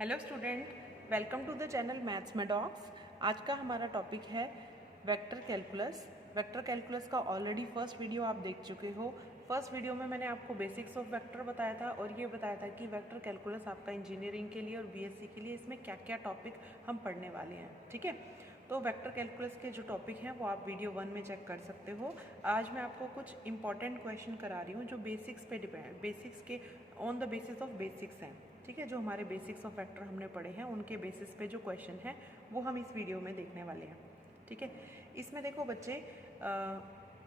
Hello student, welcome to the channel maths में dogs. आज का हमारा टॉपिक है वेक्टर कैलकुलस। वेक्टर कैलकुलस का ऑलरेडी फर्स्ट वीडियो आप देख चुके हो। फर्स्ट वीडियो में मैंने आपको बेसिक्स ऑफ वेक्टर बताया था और ये बताया था कि वेक्टर कैलकुलस आपका इंजीनियरिंग के लिए और बीएससी के लिए इसमें क्या क्या टॉपिक हम पढ़ने वाले हैं। ठीक है, तो वेक्टर कैलकुलस के जो टॉपिक हैं वो आप वीडियो 1 में चेक कर सकते हो। आज मैं आपको कुछ इंपॉर्टेंट क्वेश्चन करा रही हूँ जो बेसिक्स पे डिपेंड, बेसिक्स के on the basis of basics हैं। ठीक है, जो हमारे बेसिक्स ऑफ वेक्टर हमने पढ़े हैं उनके बेसिस पे जो क्वेश्चन है वो हम इस वीडियो में देखने वाले हैं। ठीक है, इसमें देखो बच्चे,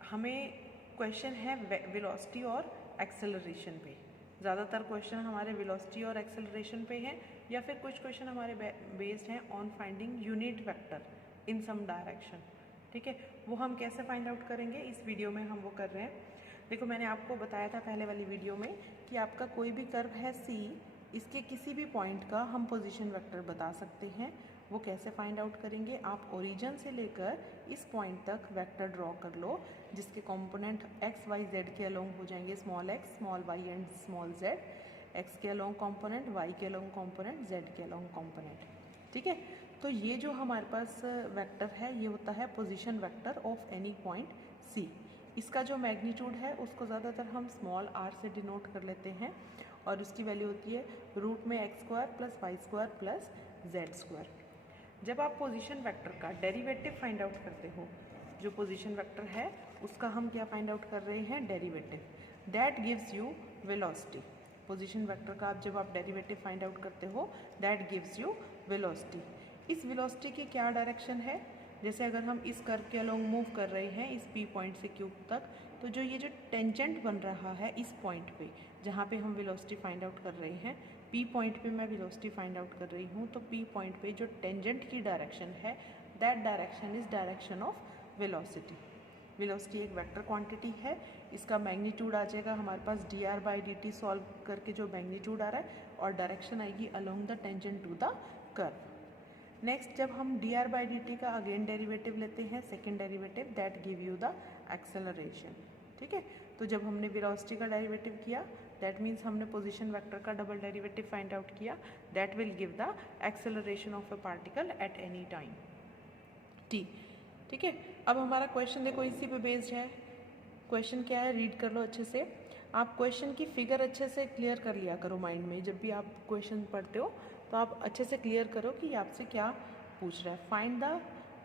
हमें क्वेश्चन है वेलोसिटी और एक्सेलरेशन पे। ज़्यादातर क्वेश्चन हमारे वेलोसिटी और एक्सेलरेशन पे हैं या फिर कुछ क्वेश्चन हमारे बेस्ड हैं on finding unit vector in some direction. ठीक है, वो हम कैसे फाइंड आउट करेंगे इस वीडियो में हम वो कर रहे हैं। देखो, मैंने आपको बताया था पहले वाली वीडियो में कि आपका कोई भी कर्व है सी, इसके किसी भी पॉइंट का हम पोजीशन वेक्टर बता सकते हैं। वो कैसे फाइंड आउट करेंगे, आप ओरिजिन से लेकर इस पॉइंट तक वेक्टर ड्रॉ कर लो जिसके कंपोनेंट एक्स वाई जेड के अलोंग हो जाएंगे, small X small Y and small Z. X के अलोंग कंपोनेंट, वाई के अलोंग कंपोनेंट, जेड के अलोंग कंपोनेंट। ठीक है, तो ये जो हमारे पास वेक्टर है ये होता है position vector of any point C. इसका जो मैग्नीट्यूड है उसको ज़्यादातर हम स्मॉल आर से डिनोट कर लेते हैं और उसकी वैल्यू होती है रूट में X square plus Y square plus Z square. जब आप पोजीशन वेक्टर का डेरिवेटिव फाइंड आउट करते हो, जो पोजीशन वेक्टर है उसका हम क्या फाइंड आउट कर रहे हैं, derivative, that gives you velocity. Position vector का जब आप डेरिवेटिव फाइंड आउट करते हो दैट गिव्स यू वेलोसिटी। इस वेलोसिटी की क्या डायरेक्शन है, जैसे अगर हम इस कर्व के अलोंग मूव कर रहे हैं इस पी पॉइंट से क्यू तक, तो जो ये जो टेंजेंट बन रहा है इस पॉइंट पे जहाँ पे हम वेलोसिटी फाइंड आउट कर रहे हैं, पी पॉइंट पे मैं वेलोसिटी फाइंड आउट कर रही हूँ, तो पी पॉइंट पे जो टेंजेंट की डायरेक्शन है that direction is direction of velocity. Velocity एक वेक्टर क्वांटिटी है, इसका मैग्नीट्यूड आ जाएगा हमारे पास D are by D T solve करके जो मैग्नीट्यूड आ रहा है, और डायरेक्शन आएगी along the tangent to the curve. Next, जब हम D are by D T का अगेन डेरिवेटिव लेते हैं, second derivative, that give you the acceleration. ठीक है, तो जब हमने वेलोसिटी का डेरिवेटिव किया दैट मीन्स हमने पोजीशन वेक्टर का डबल डेरिवेटिव फाइंड आउट किया, that will give the acceleration of a particle at any time T. ठीक है, अब हमारा क्वेश्चन देखो इसी पे बेस्ड है। क्वेश्चन क्या है, रीड कर लो अच्छे से। आप क्वेश्चन की फिगर अच्छे से क्लियर कर लिया करो माइंड में, जब भी आप क्वेश्चन पढ़ते हो तो आप अच्छे से क्लियर करो कि आपसे क्या पूछ रहा है। Find the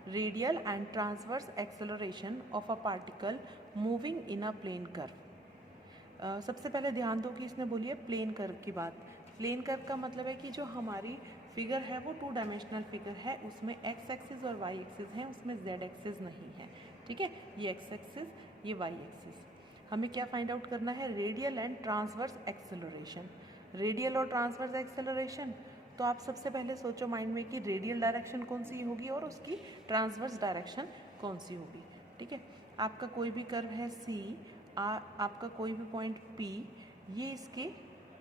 radial and transverse acceleration of a particle moving in a plane curve. सबसे पहले ध्यान दो कि इसने बोली है प्लेन कर्व की बात। प्लेन कर्व का मतलब है कि जो हमारी फिगर है वो 2 डायमेंशनल फिगर है, उसमें एक्स एक्सिस और वाई एक्सिस है, उसमें जेड एक्सिस नहीं है। ठीक है, ये एक्स एक्सिस ये वाई एक्सिस। हमें क्या फाइंड आउट करना है, radial and transverse acceleration. Radial और ट्रांसवर्स एक्सेलरेशन, तो आप सबसे पहले सोचो माइंड में कि रेडियल डायरेक्शन कौन सी होगी और उसकी ट्रांसवर्स डायरेक्शन कौन सी होगी। ठीक है, आपका कोई भी कर्व है सी, आपका कोई भी पॉइंट पी, ये इसके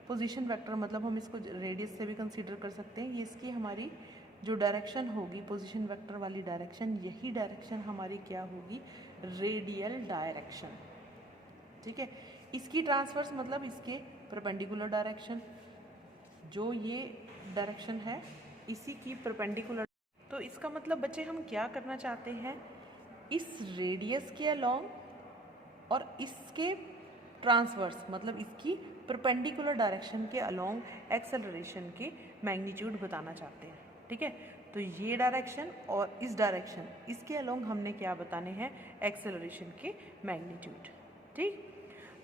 पोजीशन वेक्टर, मतलब हम इसको रेडियस से भी कंसीडर कर सकते हैं, ये इसकी हमारी जो डायरेक्शन होगी पोजीशन वेक्टर वाली डायरेक्शन, यही डायरेक्शन हमारी क्या होगी, रेडियल डायरेक्शन। ठीक है, इसकी ट्रांसवर्स मतलब इसके परपेंडिकुलर डायरेक्शन, जो ये डायरेक्शन है इसी की परपेंडिकुलर। तो इसका मतलब बच्चे हम क्या करना चाहते हैं, इस रेडियस के अलोंग और इसके ट्रांसवर्स मतलब इसकी परपेंडिकुलर डायरेक्शन के अलोंग एक्सेलरेशन के मैग्नीट्यूड बताना चाहते हैं। ठीक है, तो ये डायरेक्शन और इस डायरेक्शन इसके अलोंग हमने क्या बताने हैं, एक्सेलरेशन के मैग्नीट्यूड। ठीक,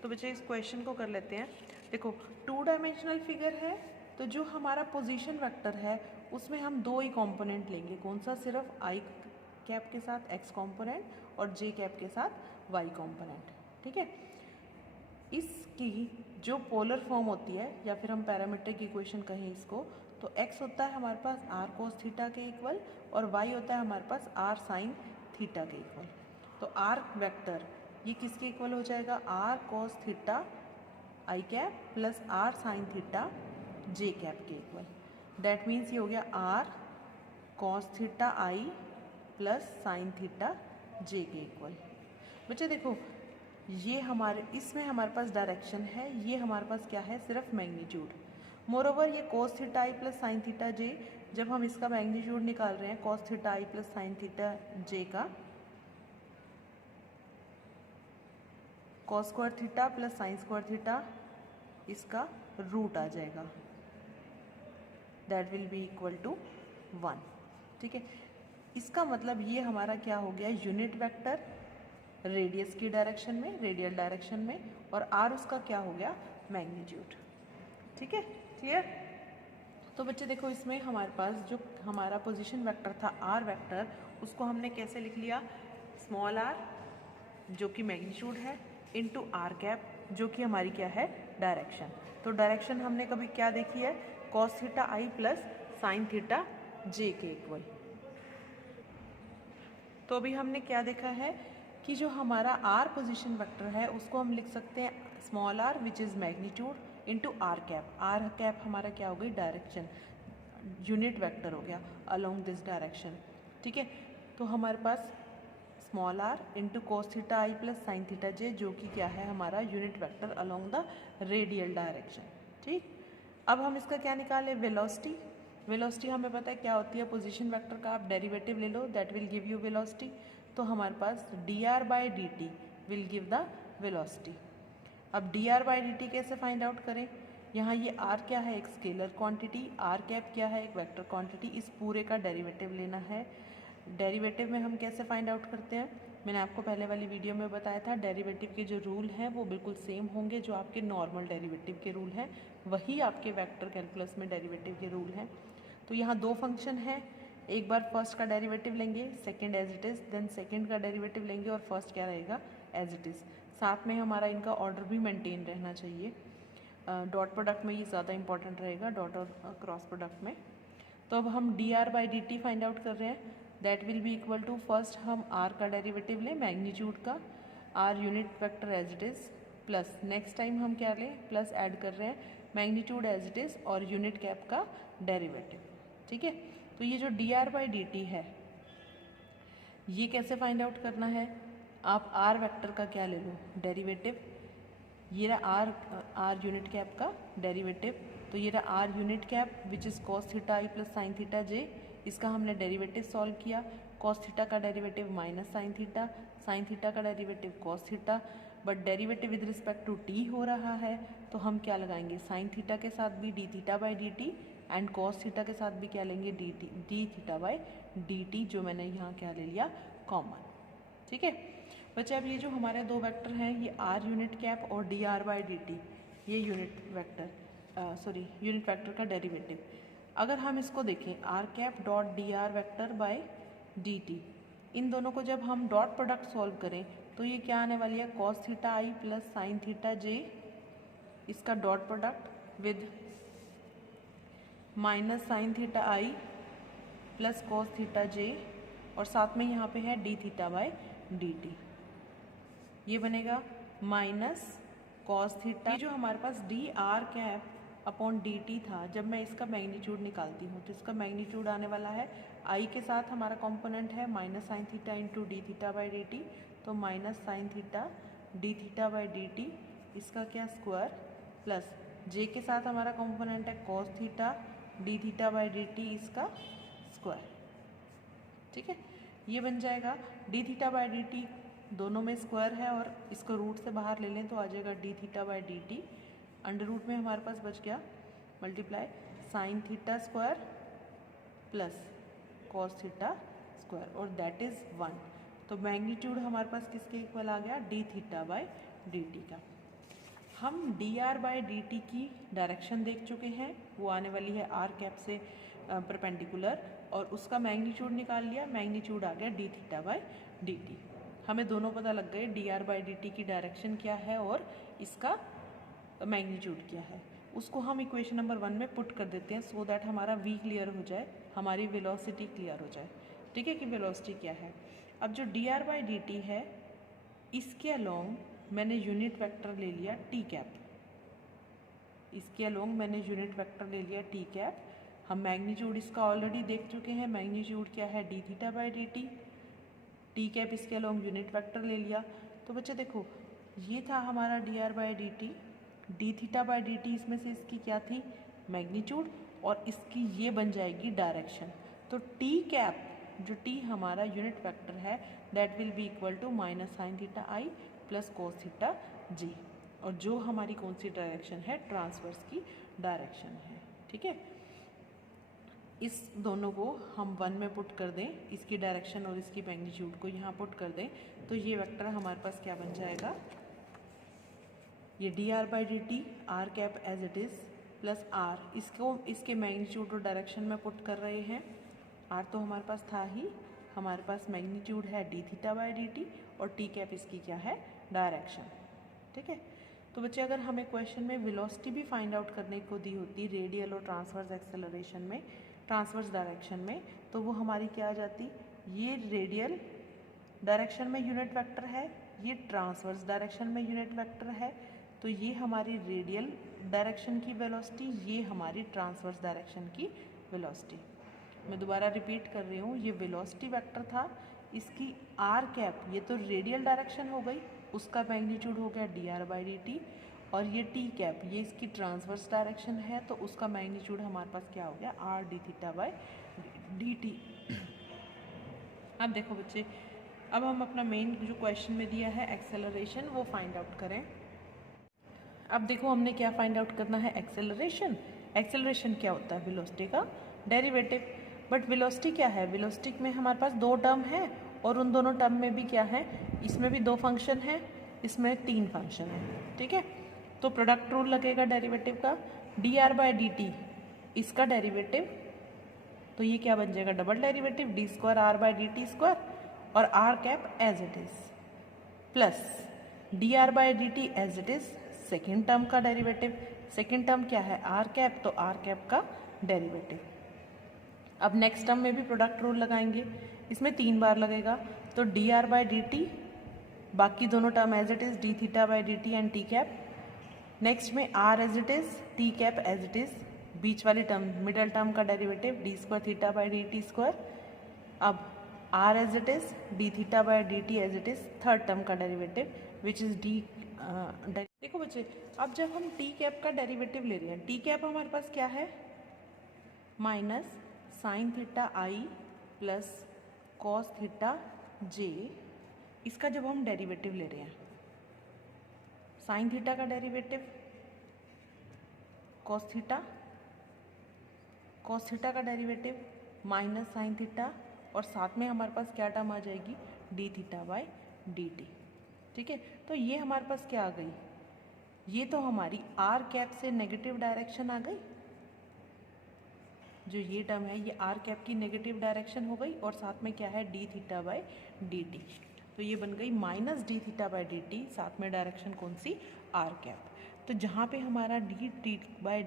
तो बच्चे इस क्वेश्चन को कर लेते हैं। देखो, 2 डायमेंशनल फिगर है, तो जो हमारा पोजीशन वेक्टर है उसमें हम 2 ही कंपोनेंट लेंगे। कौन सा, सिर्फ आई कैप के साथ एक्स कंपोनेंट और जे कैप के साथ वाई कंपोनेंट। ठीक है, इसकी जो पोलर फॉर्म होती है या फिर हम पैरामीट्रिक इक्वेशन कहें इसको, तो x होता है हमारे पास आर कोस थीटा के इक्वल और y होता है हमारे पास आर साइन थीटा के इक्वल। तो आर वेक्टर ये किसके इक्वल हो जाएगा, R cos theta I cap plus R sine theta J cap के इक्वल। दैट मीन्स ये हो गया R cos theta I plus sine theta J के इक्वल। बच्चे देखो, ये हमारे इसमें हमारे पास डायरेक्शन है, ये हमारे पास क्या है, सिर्फ मैग्नीट्यूड। मोरोवर ये cos theta I plus sine theta J, जब हम इसका मैग्नीट्यूड निकाल रहे हैं cos theta I plus sine theta J का, cos square theta plus sine square theta इसका रूट आ जाएगा, that will be equal to 1। ठीक है, इसका मतलब ये हमारा क्या हो गया, यूनिट वेक्टर रेडियस की डायरेक्शन में, रेडियल डायरेक्शन में, और आर उसका क्या हो गया, मैग्नीट्यूड। ठीक है, क्लियर। तो बच्चे देखो, इसमें हमारे पास जो हमारा पोजीशन वेक्टर था आर वेक्टर, उसको हमने कैसे लिख लिया, स्मॉल आर जो कि मैग्नीट्यूड है इनटू आर कैप जो कि हमारी क्या है, डायरेक्शन। तो डायरेक्शन हमने कभी क्या देखी है, cos theta I plus sine theta J के इक्वल। तो अभी हमने क्या देखा है कि जो हमारा आर पोजीशन वेक्टर है उसको हम लिख सकते हैं small R which is magnitude into R cap. R cap हमारा क्या हो गई, डायरेक्शन, यूनिट वेक्टर हो गया अलोंग दिस डायरेक्शन। ठीक है, तो हमारे पास small R into cos theta I plus sine theta J जो कि क्या है, हमारा unit vector along the radial direction. ठीक, अब हम इसका क्या निकालें, वेलोसिटी। वेलोसिटी हमें पता है क्या होती है, पोजीशन वेक्टर का आप डेरिवेटिव ले लो, that will give you velocity. तो हमारे पास D are by D T will give the velocity. अब D are by D T कैसे फाइंड आउट करें, यहाँ ये आर क्या है, एक स्केलर क्वांटिटी, आर कैप क्या है, एक वेक्टर क्वांटिटी, इस पूरे का डेरिवेटिव लेना है। डेरिवेटिव में हम कैसे फाइंड आउट करते हैं, मैंने आपको पहले वाली वीडियो में बताया था, डेरिवेटिव के जो रूल हैं वो बिल्कुल सेम होंगे जो आपके नॉर्मल डेरिवेटिव के रूल हैं, वही आपके वेक्टर कैलकुलस में डेरिवेटिव के रूल हैं। तो यहाँ दो फंक्शन हैं, एक बार फर्स्ट का डेरिवेटिव लेंगे, second as it is, then second का डेरिवेटिव लेंगे और फर्स्ट क्या रहेगा, एज इट इज़। साथ में हमारा इनका ऑर्डर भी मेंटेन रहना चाहिए। डॉट प्रोडक्ट में ये ज़्यादा इंपॉर्टेंट रहेगा, डॉट और क्रॉस प्रोडक्ट में। तो अब हम D are by D T find out कर रहे हैं, that will be equal to, first हम आर का डेरिवेटिव लें मैग्नीट्यूड का, R unit vector as it is, plus next time हम क्या लें, प्लस ऐड कर रहे हैं मैग्नीट्यूड एज इट इज़ और यूनिट कैप का डेरिवेटिव। ठीक है, तो ये जो D are by D T है ये कैसे फाइंड आउट करना है, आप आर वेक्टर का क्या ले लो, डेरिवेटिव, ये रहा आर यूनिट कैप का डेरिवेटिव, तो ये रहा R unit cap which is cos theta I plus sine theta J, इसका हमने डेरिवेटिव सॉल्व किया, कॉस थीटा का डेरिवेटिव माइनस साइन थीटा का derivative cos theta, but derivative with respect to T हो रहा है तो हम क्या लगाएंगे, साइन थीटा के साथ भी D theta by D t and cos theta के साथ भी क्या लेंगे, D theta by D T, जो मैंने यहाँ क्या ले लिया, कॉमन। ठीक है बच्चे, अब ये जो हमारे दो वेक्टर हैं ये आर यूनिट कैप और D are by D T, ये यूनिट वेक्टर का डेरिवेटिव। अगर हम इसको देखें R cap dot D R vector by D T, इन दोनों को जब हम डॉट प्रोडक्ट सॉल्व करें तो ये क्या आने वाली है, cos theta I plus sine theta J, इसका dot product with minus sine theta I plus cos theta J, और साथ में यहाँ पे है D theta by D T, ये बनेगा माइनस कॉस थीटा। जो हमारे पास D R cap upon D T था, जब मैं इसका मैग्नीट्यूड निकालती हूँ तो इसका मैग्नीट्यूड आने वाला है, आई के साथ हमारा कंपोनेंट है minus sine theta into D theta by D T, तो minus sine theta D theta by D T इसका क्या स्क्वायर, प्लस जे के साथ हमारा कंपोनेंट है cos theta D theta by D T इसका स्क्वायर। ठीक है, ये बन जाएगा D theta by D T, दोनों में स्क्वायर है और इसको रूट से बाहर ले लें तो आ जाएगा D theta by D T, under root में हमारे पास बच गया multiply sine theta square plus cos theta square, और दैट इज़ 1। तो मैग्नीट्यूड हमारे पास किसके इक्वल आ गया, D theta by D T का। हम D are by D T की डायरेक्शन देख चुके हैं, वो आने वाली है आर कैप से परपेंडिकुलर, और उसका मैग्नीट्यूड निकाल लिया, मैग्नीट्यूड आ गया D theta by D T. हमें दोनों पता लग गए, D R by D T की डायरेक्शन क्या है और इसका मैग्नीट्यूड क्या है। उसको हम इक्वेशन नंबर 1 में पुट कर देते हैं सो दैट हमारा वी क्लियर हो जाए, हमारी वेलोसिटी क्लियर हो जाए। ठीक है कि वेलोसिटी क्या है। अब जो D are by D T है इसके अलोंग मैंने यूनिट वेक्टर ले लिया टी कैप, इसके अलोंग मैंने यूनिट वेक्टर ले लिया टी कैप। हम मैग्नीट्यूड इसका ऑलरेडी देख चुके हैं, मैग्नीट्यूड क्या है, D theta by D T, T cap इसके अलोंग यूनिट वेक्टर ले लिया। तो बच्चे देखो ये था हमारा D R by D T, D theta by D T इसमें से इसकी क्या थी, मैग्नीट्यूड और इसकी ये बन जाएगी डायरेक्शन। तो टी कैप, जो टी हमारा यूनिट वेक्टर है, that will be equal to minus sine theta I plus cos theta J, और जो हमारी कौन सी डायरेक्शन है, ट्रांसवर्स की डायरेक्शन है। ठीक है, इस दोनों को हम 1 में पुट कर दें, इसकी डायरेक्शन और इसकी मैग्नीट्यूड को यहाँ पुट कर दें, तो ये वेक्टर हमारे पास क्या बन जाएगा, ये D are by D T R cap as it is plus R, इसको इसके मैग्नीट्यूड और डायरेक्शन में पुट कर रहे हैं। आर तो हमारे पास था ही, हमारे पास मैग्नीट्यूड है D theta by D T और टी कैप इसकी क्या है, डायरेक्शन। ठीक है, तो बच्चे अगर हमें क्वेश्चन में वेलोसिटी भी फाइंड आउट करने को दी होती रेडियल और ट्रांसवर्स एक्सेलरेशन में, ट्रांसवर्स डायरेक्शन में, तो वो हमारी क्या आ जाती, ये रेडियल डायरेक्शन में यूनिट वेक्टर है, ये ट्रांसवर्स डायरेक्शन में यूनिट वेक्टर है, तो ये हमारी रेडियल डायरेक्शन की वेलोसिटी, ये हमारी ट्रांसवर्स डायरेक्शन की वेलोसिटी। मैं दोबारा रिपीट कर रही हूँ, ये वेलोसिटी वेक्टर था, इसकी आर कैप, ये तो रेडियल डायरेक्शन हो गई, उसका मैग्नीट्यूड हो गया D R by D T, और ये टी कैप, ये इसकी ट्रांसवर्स डायरेक्शन है, तो उसका मैग्नीट्यूड हमारे पास क्या हो गया, are D theta by D T. अब देखो बच्चे, अब हम अपना मेन जो क्वेश्चन में दिया है एक्सेलरेशन, वो फाइंड आउट करें। अब देखो हमने क्या फाइंड आउट करना है, एक्सेलरेशन। एक्सेलरेशन क्या होता है, वेलोसिटी का डेरिवेटिव। बट वेलोसिटी क्या है, वेलोसिटी में हमारे पास 2 टर्म है, और उन दोनों टर्म में भी क्या है, इसमें भी 2 फंक्शन है, इसमें 3 फंक्शन है। ठीक है, तो प्रोडक्ट रूल लगेगा डेरिवेटिव का, d are by D T इसका डेरिवेटिव, तो ये क्या बन जाएगा, double derivative d square are by D T square, और r cap as it is, plus d are by D t as it is second term का derivative. Second term क्या है, आर कैप, तो आर कैप का derivative. अब next term में भी product rule लगाएंगे, इसमें 3 बार लगेगा, तो d are by D t, बाकी दोनों term as it is d theta by D t and t cap, next में r as it is, t cap as it is, बीच वाली टर्म मिडल टर्म का derivative d square theta by D T square, अब r as it is, d theta by D t as it is, third term का derivative which is d. देखो बच्चे, अब जब हम टी कैप का derivative ले रहे हैं, टी कैप हमारे पास क्या है, minus sine theta I plus cos theta J, इसका जब हम डेरिवेटिव ले रहे हैं, साइन थीटा का डेरिवेटिव कॉस थीटा का डेरिवेटिव माइनस साइन थीटा, और साथ में हमारे पास क्या टर्म आ जाएगी, D theta by D T. ठीक है, तो ये हमारे पास क्या आ गई, ये तो हमारी आर कैप से नेगेटिव डायरेक्शन आ गई, जो ये टर्म है ये आर कैप की नेगेटिव डायरेक्शन हो गई, और साथ में क्या है, D theta by D T, तो ये बन गई minus D theta by D T, साथ में डायरेक्शन कौन सी, आर कैप। तो जहाँ पे हमारा D T by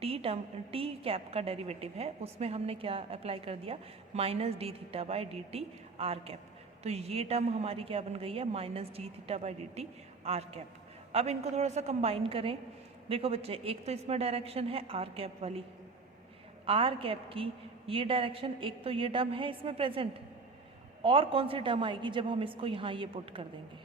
T term, T cap का डेरिवेटिव है, उसमें हमने क्या अप्लाई कर दिया, minus D theta by D T R cap, तो ये टर्म हमारी क्या बन गई है, minus D theta by D T R cap. अब इनको थोड़ा सा कंबाइन करें, देखो बच्चे, एक तो इसमें डायरेक्शन है आर कैप वाली, आर कैप की ये डायरेक्शन, एक तो ये टर्म है इसमें प्रेजेंट, और कौन सी टर्म आएगी जब हम इसको यहाँ ये पुट कर देंगे।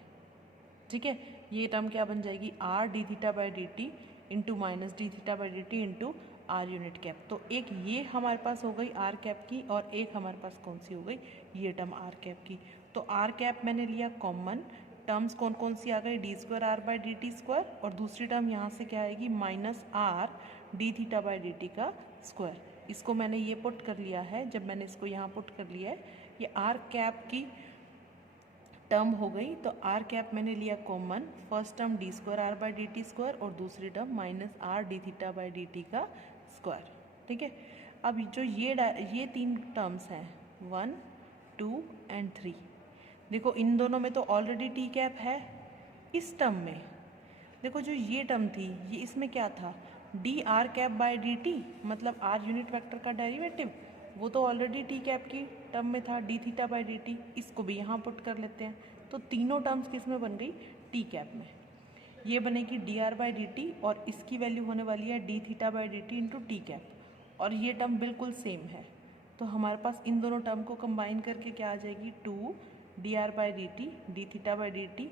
ठीक है, ये टर्म क्या बन जाएगी, R D theta by D T into minus D theta by D T into R unit cap. तो एक ये हमारे पास हो गई आर कैप की, और एक हमारे पास कौन सी हो गई, ये टर्म आर कैप की। तो आर कैप मैंने लिया कॉमन, टर्म्स कौन कौन सी आ गई, D square are by D T square, और दूसरी टर्म यहाँ से क्या आएगी, minus R D theta by D T का स्क्वायर। इसको मैंने ये पुट कर लिया है, जब मैंने इसको यहाँ पुट कर लिया है, ये आर कैप की टर्म हो गई, तो आर कैप मैंने लिया common, first term D square are by D T square, और दूसरी term minus R D theta by D T का स्क्वायर। ठीक है, अब जो ये 3 टर्म्स हैं 1, 2 एंड 3, देखो इन दोनों में तो ऑलरेडी टी कैप है, इस टर्म में देखो जो ये टर्म थी, ये इसमें क्या था, D R cap by D T, मतलब आर यूनिट वेक्टर का डेरिवेटिव, वो तो ऑलरेडी टी कैप की टर्म में था, D theta by D T, इसको भी यहाँ पुट कर लेते हैं, तो तीनों टर्म्स किस में बन गई, टी कैप में। ये बनेगी D R by D T, और इसकी वैल्यू होने वाली है D theta by D T into T cap, और ये टर्म बिल्कुल सेम है, तो हमारे पास इन दोनों टर्म को कंबाइन करके क्या आ जाएगी, 2 D R by D T D theta by D T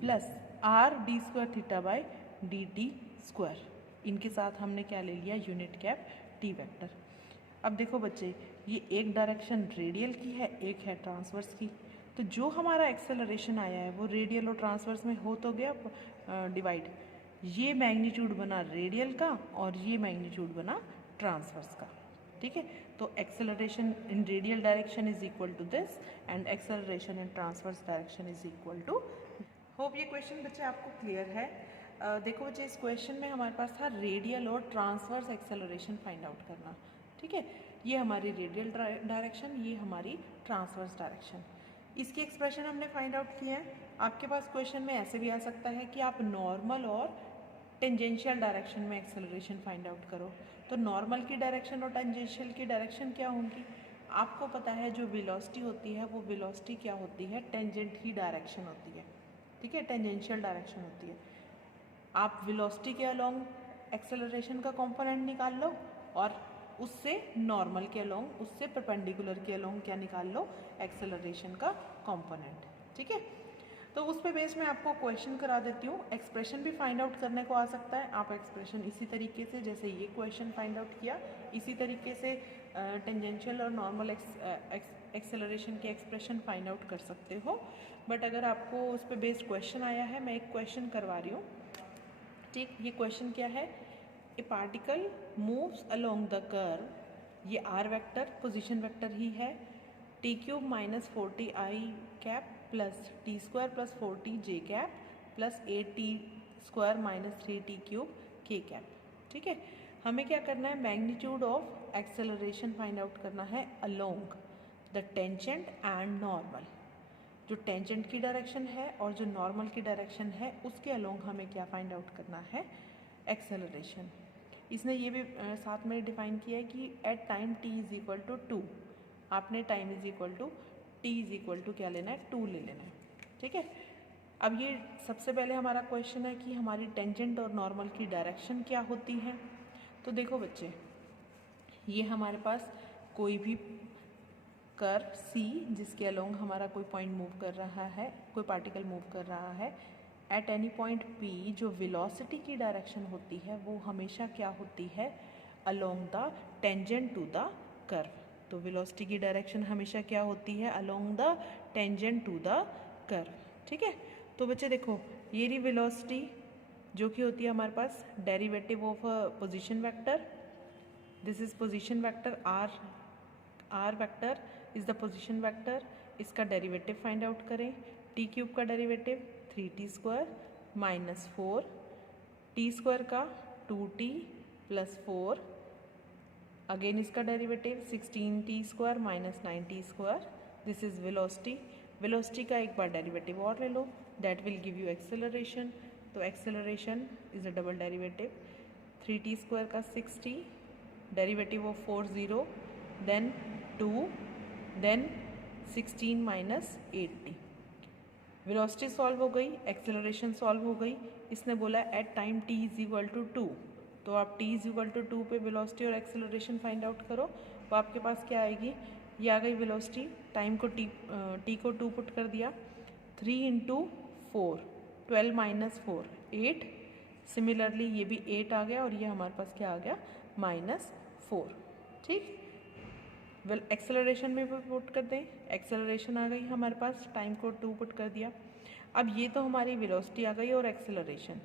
plus R D square theta by D T square. इनके साथ हमने क्या ले लिया, यूनिट कैप टी वेक्टर। अब देखो बच्चे, ये एक डायरेक्शन रेडियल की है, एक है ट्रांसवर्स की। तो जो हमारा एक्सेलरेशन आया है वो रेडियल और ट्रांसवर्स में हो तो गया डिवाइड। ये मैग्नीट्यूड बना रेडियल का और ये मैग्नीट्यूड बना ट्रांसवर्स का। ठीक है, तो acceleration in radial direction is equal to this and acceleration in transverse direction is equal to. Hope ये क्वेश्चन बच्चे आपको क्लियर है। देखो बच्चे, इस क्वेश्चन में हमारे पास था रेडियल और ट्रांसवर्स एक्सेलरेशन फाइंड आउट करना। ठीक है, ये हमारी रेडियल डायरेक्शन, ये हमारी ट्रांसवर्स डायरेक्शन। इसकी एक्सप्रेशन हमने फाइंड आउट किया है। आपके पास क्वेश्चन में ऐसे भी आ सकता है कि आप नॉर्मल और टेंजेंशियल डायरेक्शन में एक्सेलरेशन फाइंड आउट करो। तो नॉर्मल की डायरेक्शन और टेंजेंशियल की डायरेक्शन क्या होंगी? आपको पता है जो वेलोसिटी होती है वो वेलोसिटी क्या होती है, टेंजेंट की डायरेक्शन होती है। ठीक है, टेंजेंशियल डायरेक्शन होती है। आप वेलोसिटी के अलोंग एक्सेलरेशन का कंपोनेंट निकाल लो और उससे नॉर्मल के अलोंग, उससे परपेंडिकुलर के अलोंग क्या निकाल लो, एक्सेलरेशन का कंपोनेंट। ठीक है, तो उस पे बेस मैं आपको क्वेश्चन करा देती हूँ। एक्सप्रेशन भी फाइंड आउट करने को आ सकता है। आप एक्सप्रेशन इसी तरीके से, जैसे ये क्वेश्चन फाइंड आउट किया, इसी तरीके से टेंजेंशियल और नॉर्मल एक्सेलरेशन के एक्सप्रेशन फाइंड आउट कर सकते हो। बट अगर आपको उस पर बेस्ड क्वेश्चन आया है, मैं एक क्वेश्चन करवा रही हूँ। ठीक, ये क्वेश्चन क्या है, a particle moves along the curve, ये आर वेक्टर पोजीशन वेक्टर ही है, t cube minus 40 i cap plus t square plus 40 j cap plus 8 t square minus 3 t cube k cap. ठीक है, हमें क्या करना है, magnitude of acceleration find out करना है along the tangent and normal. जो टेंजेंट की डायरेक्शन है और जो नॉर्मल की डायरेक्शन है उसके अलोंग हमें क्या फाइंड आउट करना है, एक्सेलरेशन। इसने ये भी साथ में डिफाइन किया है कि at time t is equal to 2, आपने time is equal to t is equal to क्या लेना है, 2 ले लेना है। ठीक है, अब ये सबसे पहले हमारा क्वेश्चन है कि हमारी टेंजेंट और नॉर्मल की डायरेक्शन क्या होती है। तो देखो बच्चे, ये हमारे पास कोई भी कर्व C जिसके अलोंग हमारा कोई पॉइंट मूव कर रहा है, कोई पार्टिकल मूव कर रहा है, एट एनी पॉइंट P जो वेलोसिटी की डायरेक्शन होती है वो हमेशा क्या होती है, along the tangent to the curve. तो वेलोसिटी की डायरेक्शन हमेशा क्या होती है, along the tangent to the curve. ठीक है, तो बच्चे देखो, ये रही वेलोसिटी जो कि होती है हमारे पास derivative of position vector. This is position vector, r vector is the position vector. इसका डेरिवेटिव फाइंड आउट करें। टी क्यूब का derivative 3t square minus 4 t square का 2t प्लस 4, अगेन इसका derivative 16t square minus 9t square. This is velocity. Velocity का एक बार derivative और ले लो, that will give you acceleration. तो acceleration is a double derivative, 3t square का 6t, derivative of 4 0, then 2, then 16 minus 8t। Velocity solve हो गई, एक्सेलरेशन सॉल्व हो गई। इसने बोला at time t is equal to 2, तो आप t इज इक्वल टू 2 पे वेलोसिटी और एक्सेलरेशन फाइंड आउट करो। तो आपके पास क्या आएगी, ये आ गई वेलोसिटी, टाइम को t को 2 पुट कर दिया, 3 इंटू 4, 12 माइनस 4 8। सिमिलरली ये भी 8 आ गया और ये हमारे पास क्या आ गया, -4। ठीक, वेल एक्सेलरेशन में भी पुट कर दें, एक्सेलरेशन आ गई हमारे पास, टाइम को 2 पुट कर दिया। अब ये तो हमारी वेलोसिटी आ गई और एक्सेलरेशन।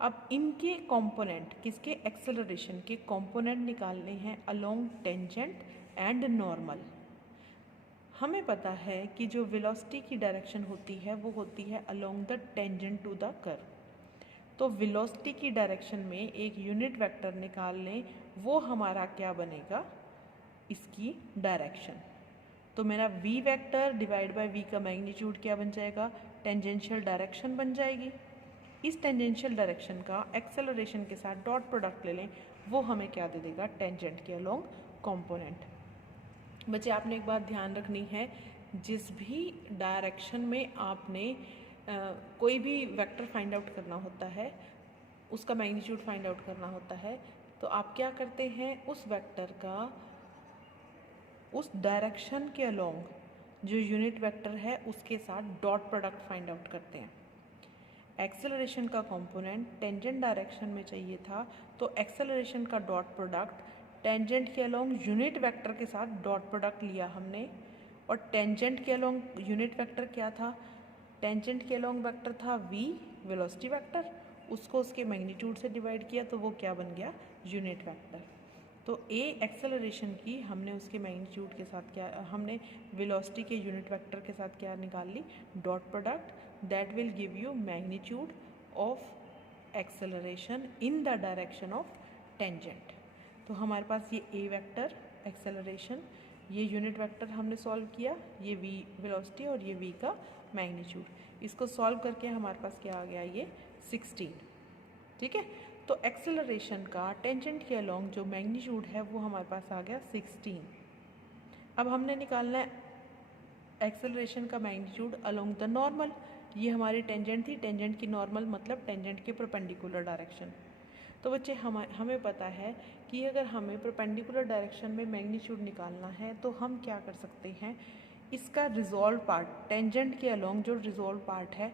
अब इनके कंपोनेंट, किसके, एक्सेलरेशन के कंपोनेंट निकालने हैं अलोंग टेंजेंट एंड नॉर्मल। हमें पता है कि जो वेलोसिटी की डायरेक्शन होती है वो होती है along the tangent to the curve. तो वेलोसिटी की डायरेक्शन में एक यूनिट वेक्टर निकाल लें, वो हमारा क्या बनेगा, इसकी डायरेक्शन। तो मेरा v vector divide by v का मैग्नीट्यूड क्या बन जाएगा, टेंजेंशियल डायरेक्शन बन जाएगी। इस टेंजेंशियल डायरेक्शन का एक्सेलरेशन के साथ डॉट प्रोडक्ट ले लें, वो हमें क्या दे देगा, टेंजेंट के अलोंग कंपोनेंट। बच्चे आपने एक बात ध्यान रखनी है, जिस भी डायरेक्शन में आपने कोई भी वेक्टर फाइंड आउट करना होता है, उसका मैग्नीट्यूड फाइंड आउट करना होता है, तो आप क्या करते हैं, उस वेक्टर का उस डायरेक्शन के अलोंग जो यूनिट वेक्टर है उसके साथ डॉट प्रोडक्ट फाइंड आउट करते हैं। एक्सेलरेशन का कंपोनेंट टेंजेंट डायरेक्शन में चाहिए था, तो एक्सेलरेशन का डॉट प्रोडक्ट टेंजेंट के अलोंग यूनिट वेक्टर के साथ डॉट प्रोडक्ट लिया हमने, और टेंजेंट के अलोंग यूनिट वेक्टर क्या था, टेंजेंट के अलोंग वेक्टर था v वेलोसिटी वेक्टर, उसको उसके मैग्नीट्यूड से डिवाइड किया तो वो क्या बन गया, यूनिट वेक्टर। तो a एक्सेलरेशन की हमने उसके मैग्नीट्यूड के साथ क्या, हमने वेलोसिटी के यूनिट वेक्टर के साथ क्या निकाल ली, dot product that will give you magnitude of acceleration in the direction of tangent. तो हमारे पास ये a वेक्टर एक्सेलरेशन, ये यूनिट वेक्टर हमने सॉल्व किया, ये v वेलोसिटी और ये v का मैग्नीट्यूड, इसको सॉल्व करके हमारे पास क्या आ गया, ये 16। ठीक है, तो एक्सेलरेशन का टेंजेंट के अलोंग जो मैग्नीट्यूड है वो हमारे पास आ गया 16। अब हमने निकालना है एक्सेलरेशन का मैग्नीट्यूड अलोंग द नॉर्मल। ये हमारी टेंजेंट थी, टेंजेंट की नॉर्मल मतलब टेंजेंट के परपेंडिकुलर डायरेक्शन। तो बच्चे हमें पता है कि अगर हमें परपेंडिकुलर डायरेक्शन में मैग्नीट्यूड निकालना है तो हम क्या कर सकते हैं, इसका रिजॉल्व पार्ट, टेंजेंट के अलोंग जो रिजॉल्व पार्ट है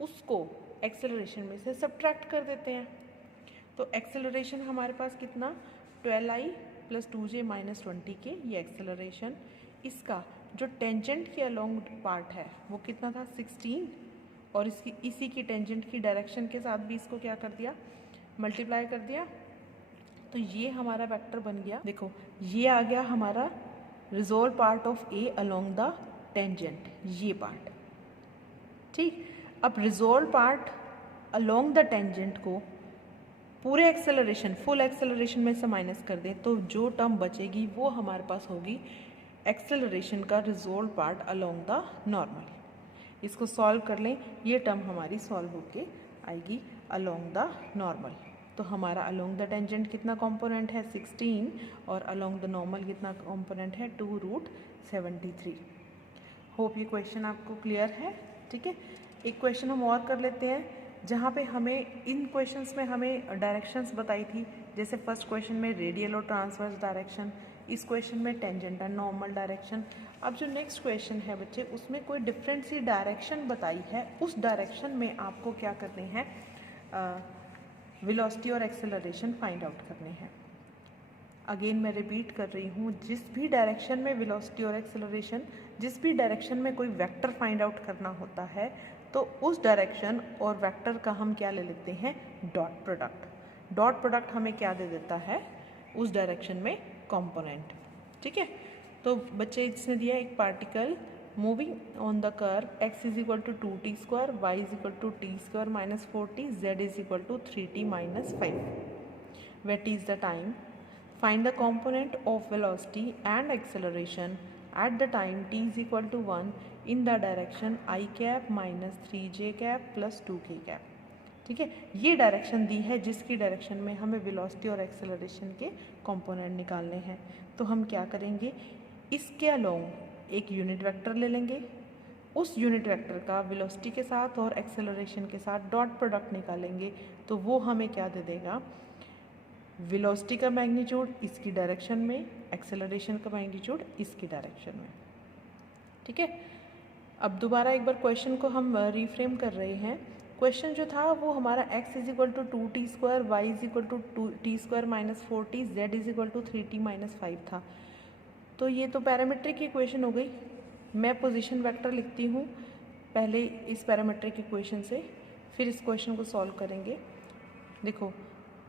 उसको एक्सेलरेशन में से सब्ट्रैक्ट कर देते हैं। तो एक्सेलरेशन हमारे पास कितना, 12i + 2j - 20 के ये एक्सेलरेशन, इसका जो टेंजेंट के अलोंग पार्ट है वो कितना था, 16, और इसी की टेंजेंट की डायरेक्शन के साथ भी इसको क्या कर दिया, मल्टीप्लाई कर दिया। तो ये हमारा वेक्टर बन गया, देखो ये आ गया हमारा resolve part of a along the tangent, ये पार्ट। ठीक, अब resolve part along the tangent को पूरे एक्सेलरेशन, फुल एक्सेलरेशन में से माइनस कर दें तो जो टर्म बचेगी वो हमारे पास होगी एक्सेलरेशन का resolve part along the normal. इसको सॉल्व कर लें, ये टर्म हमारी सॉल्व होके आएगी अलोंग द नॉर्मल। तो हमारा अलोंग द टेंजेंट कितना कंपोनेंट है, 16, और अलोंग द नॉर्मल कितना कंपोनेंट है, 2√73। होप ये क्वेश्चन आपको क्लियर है। ठीक है, एक क्वेश्चन हम और कर लेते हैं जहाँ पे हमें इन क्वेश्चंस में हमें डायरेक्शंस बताई थी, जैसे फर्स्ट क्वेश्चन में रेडियल और ट्रांसवर्स डायरेक्शन, इस क्वेश्चन में टेंजेंट एंड नॉर्मल डायरेक्शन। अब जो नेक्स्ट क्वेश्चन है बच्चे, उसमें कोई डिफरेंट सी डायरेक्शन बताई है, उस डायरेक्शन में आपको क्या करने हैं, वेलोसिटी और एक्सेलरेशन फाइंड आउट करने हैं। अगेन मैं रिपीट कर रही हूँ, जिस भी डायरेक्शन में वेलोसिटी और एक्सेलरेशन, जिस भी डायरेक्शन में कोई वेक्टर फाइंड आउट करना होता है तो उस डायरेक्शन और वेक्टर का हम क्या ले लेते हैं, डॉट प्रोडक्ट। डॉट प्रोडक्ट हमें क्या दे देता है, उस डायरेक्शन में कंपोनेंट। ठीक है, तो बच्चे इसने दिया एक particle moving on the curve x = 2t², y = t² - 4t, z = 3t - 5। What is the time? Find the component of velocity and acceleration at the time t = 1 in the direction i cap - 3j cap + 2k cap। ठीक है, ये direction दी है जिसकी direction में हमें velocity और acceleration के component निकालने हैं। तो हम क्या करेंगे, इसके अलोंग एक यूनिट वेक्टर ले लेंगे, उस यूनिट वेक्टर का वेलोसिटी के साथ और एक्सेलरेशन के साथ डॉट प्रोडक्ट निकालेंगे तो वो हमें क्या दे देगा, वेलोसिटी का मैग्नीट्यूड इसकी डायरेक्शन में, एक्सेलरेशन का मैग्नीट्यूड इसकी डायरेक्शन में। ठीक है, अब दोबारा एक बार क्वेश्चन को हम रिफ्रेम कर रहे हैं। क्वेश्चन जो था वो हमारा x = 2t², y = 2t² - 4t, z = 3t - 5 था। तो ये तो पैरामीट्रिक इक्वेशन हो गई। मैं पोजीशन वेक्टर लिखती हूँ पहले इस पैरामीट्रिक इक्वेशन से, फिर इस क्वेश्चन को सॉल्व करेंगे। देखो,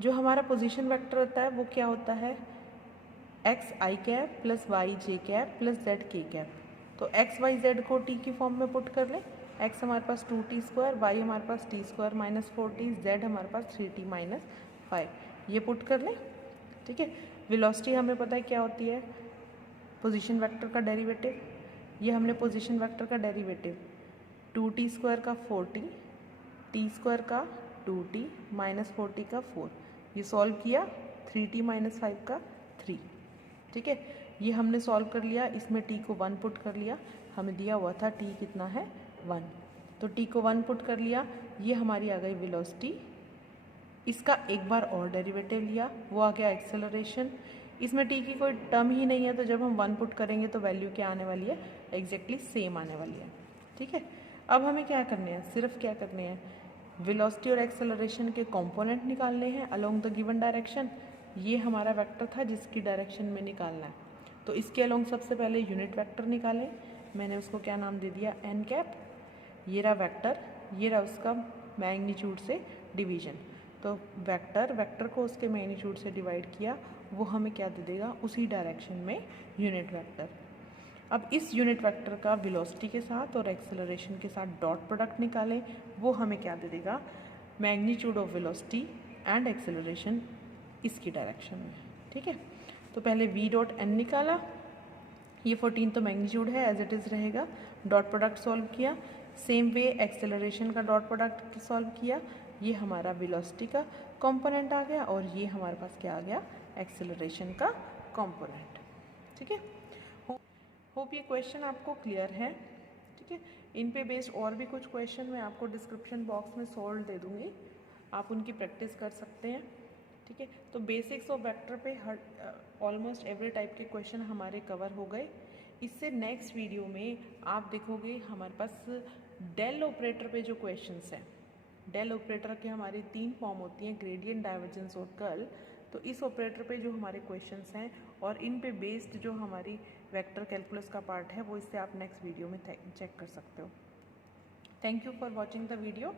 जो हमारा पोजीशन वेक्टर होता है वो क्या होता है, xi cap + yj cap + zk cap. तो x y z को t की फॉर्म में पुट कर लें, x हमारे पास 2t², y हमारे पास t² - 4t, z हमारे पास 3t - 5, ये पुट कर लें। ठीक है, वेलोसिटी हमें पता है क्या होती है, पोजीशन वेक्टर का डेरिवेटिव। ये हमने पोजीशन वेक्टर का डेरिवेटिव 2t² का 4t, t² का 2t - 4t का 4, ये सॉल्व किया, 3t - 5 का 3। ठीक है, ये हमने सॉल्व कर लिया, इसमें t को 1 पुट कर लिया, हमें दिया हुआ था t कितना है 1, तो t को 1 पुट कर लिया, ये हमारी आ गई वेलोसिटी। इसका एक बार और डेरिवेटिव लिया, वो आ गया एक्सेलरेशन। इसमें t की कोई टर्म ही नहीं है, तो जब हम 1 पुट करेंगे तो वैल्यू क्या आने वाली है, एग्जैक्टली सेम आने वाली है। ठीक है, अब हमें क्या करने हैं, सिर्फ क्या करने हैं, वेलोसिटी और एक्सेलरेशन के कंपोनेंट निकालने हैं अलोंग द गिवन डायरेक्शन। ये हमारा वेक्टर था जिसकी डायरेक्शन में निकालना है। तो इसके अलोंग सबसे पहले यूनिट वेक्टर निकालें। मैंने उसको क्या नाम दे दिया, एन कैप। ये रहा वेक्टर, ये रहा उसका मैग्नीट्यूड से डिवीजन। तो वेक्टर को उसके मैग्नीट्यूड से डिवाइड किया, वो हमें क्या दे देगा, उसी डायरेक्शन में यूनिट वेक्टर। अब इस यूनिट वेक्टर का वेलोसिटी के साथ और एक्सेलरेशन के साथ डॉट प्रोडक्ट निकालें, वो हमें क्या दे देगा, magnitude of velocity and acceleration इसकी डायरेक्शन में। ठीक है, तो पहले v डॉट n निकाला, ये 14 तो मैग्नीट्यूड है एज इट इज़ रहेगा, डॉट प्रोडक्ट सॉल्व किया। सेम वे एक्सेलरेशन का डॉट प्रोडक्ट सॉल्व किया, ये हमारा वेलोसिटी का कंपोनेंट आ गया और ये हमारे पास क्या आ गया, एक्सेलरेशन का कंपोनेंट। ठीक है, होप ये क्वेश्चन आपको क्लियर है। ठीक है, इन पे बेस्ड और भी कुछ क्वेश्चन मैं आपको डिस्क्रिप्शन बॉक्स में सोल्व दे दूँगी, आप उनकी प्रैक्टिस कर सकते हैं। ठीक है, तो बेसिक्स ऑफ वेक्टर पे हर ऑलमोस्ट एवरी टाइप के क्वेश्चन हमारे कवर हो गए। इससे नेक्स्ट वीडियो में आप देखोगे हमारे पास डेल ऑपरेटर पे जो क्वेश्चंस हैं, डेल ऑपरेटर के हमारे 3 फॉर्म होती हैं, ग्रेडियंट, डाइवर्जेंस और कर्ल। तो इस ऑपरेटर पे जो हमारे क्वेश्चंस हैं और इन पे बेस्ड जो हमारी वेक्टर कैलकुलस का पार्ट है, वो इससे आप नेक्स्ट वीडियो में चेक कर सकते हो। Thank you for watching the video.